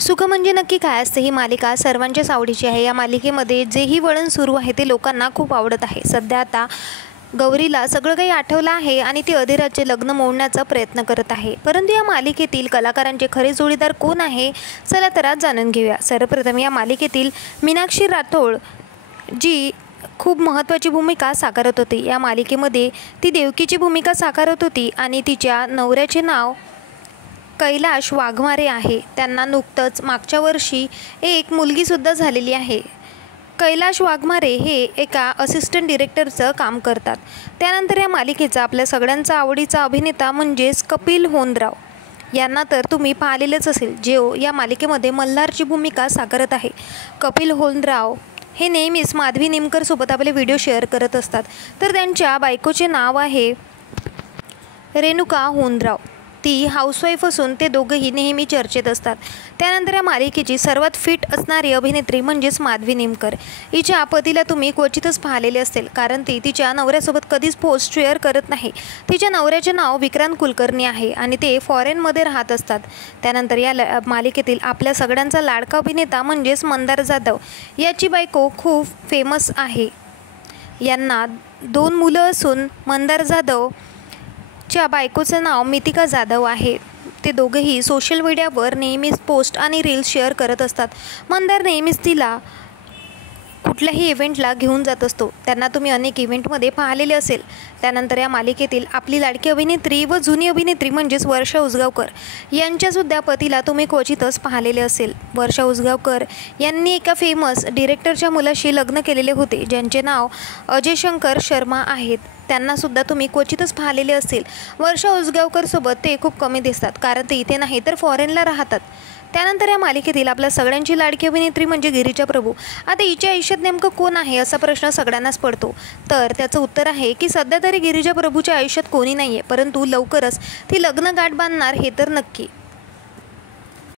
सुख म्हणजे नक्की काय असते? ही मालिका सर्वांच्याच आवडीची आहे. या मालिकेमध्ये जेही वळण सुरू आहे ते लोकांना खूप आवडत आहे. सध्या आता गौरीला सगळं काही आठवलं आहे आणि ती अधिराजचे लग्न मोडण्याचा प्रयत्न करत आहे. परंतु या मालिकेतील कलाकारांचे खरे जोडीदार कोण आहे? चला तर आज जाणून घेऊया. सर्वप्रथम या मालिकेतील मीनाक्षी राठोड जी खूप महत्त्वाची भूमिका साकारत होती. या मालिकेमध्ये ती देवकीची भूमिका साकारत होती आणि तिच्या नवऱ्याचे नाव कैलाश वाघमारे आहे. त्यांना नुकतंच मागच्या वर्षी एक मुलगीसुद्धा झालेली आहे. कैलाश वाघमारे हे एका असिस्टंट डिरेक्टरचं काम करतात. त्यानंतर या मालिकेचा आपल्या सगळ्यांचा आवडीचा अभिनेता म्हणजेच कपिल होनराव यांना तर तुम्ही पाहिलेलंच असेल, जो या मालिकेमध्ये मल्हारची भूमिका साकारत आहे. कपिल होनराव हे नेहमीच माधवी निमकरसोबत आपले व्हिडिओ शेअर करत असतात. तर त्यांच्या बायकोचे नाव आहे रेणुका होनराव. ती हाऊसवाईफ असून ते दोघंही नेहमी चर्चेत असतात. त्यानंतर या मालिकेची सर्वात फिट असणारी अभिनेत्री म्हणजेच माधवी निमकर. हिच्या पतीला तुम्ही क्वचितच पाहिलेले असेल, कारण ती तिच्या नवऱ्यासोबत कधीच पोस्ट शेअर करत नाही. तिच्या नवऱ्याचे नाव विक्रांत कुलकर्णी आहे आणि ते फॉरेनमध्ये राहत असतात. त्यानंतर या मालिकेतील आपल्या सगळ्यांचा लाडका अभिनेता म्हणजेच मंदार जाधव याची बायको खूप फेमस आहे. यांना 2 मुलं असून मंदार जाधव च्या बायकोचं नाव मितिका जाधव आहे. ते दोघेही सोशल मीडियावर नेहमीच पोस्ट आणि रील्स शेअर करत असतात. मंदार नेहमीच तिला कुठल्याही इव्हेंटला घेऊन जात असतो. त्यांना तुम्ही अनेक इव्हेंटमध्ये पाहिलेले असेल. त्यानंतर या मालिकेतील आपली लाडकी अभिनेत्री व जुनी अभिनेत्री म्हणजेच वर्षा उसगावकर यांच्यासुद्धा पतीला तुम्ही क्वचितच पाहिलेले असेल. वर्षा उसगावकर यांनी एका फेमस डिरेक्टरच्या मुलाशी लग्न केलेले होते, ज्यांचे नाव अजय शंकर शर्मा आहेत. त्यांनासुद्धा तुम्ही क्वचितच पाहिलेले असेल. वर्षा उसगावकरसोबत ते खूप कमी दिसतात, कारण ते इथे नाही तर फॉरेनला राहतात. त्यानंतर या मालिकेतील आपल्या सगळ्यांची लाडकी अभिनेत्री म्हणजे गिरिजा प्रभू. आता हिच्या आयुष्यात नेमकं कोण आहे असा प्रश्न सगळ्यांनाच पडतो. तर त्याचं उत्तर आहे की सध्या तरी गिरिजा प्रभूच्या आयुष्यात कोणी नाही आहे, परंतु लवकरच ती लग्न गाठ बांधणार हे तर नक्की.